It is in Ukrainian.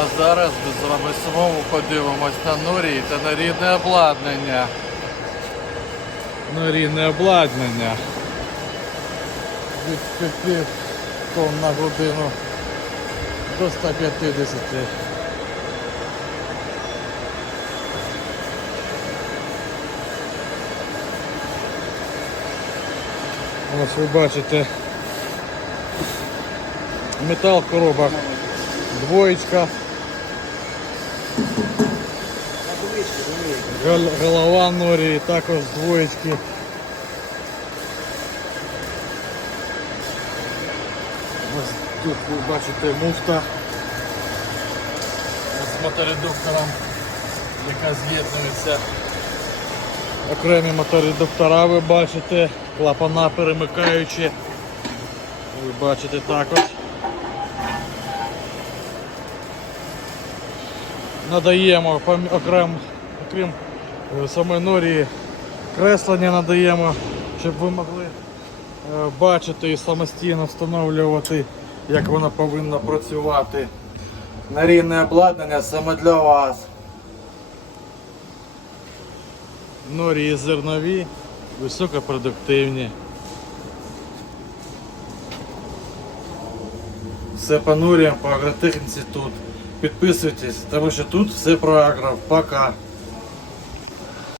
А зараз ми з вами знову подивимось на норі та на рідне обладнання. Норійне обладнання. Від 5 тонн на годину до 150. Ось ви бачите метал в коробах. Двоєчка. Голова норі, також двоєчки. Ось тут ви бачите муфта з моторедуктором, яка з'єднується. Окремі моторедуктора ви бачите, клапана перемикаючі. Ви бачите також. Надаємо окрім е, самої норії креслення надаємо, щоб ви могли е, бачити і самостійно встановлювати, як вона повинна працювати. Нарівне обладнання саме для вас. Норії зернові, високопродуктивні. Все по норіям, по агротехніці тут. Підписуйтесь, тому що тут все про агро. Пока.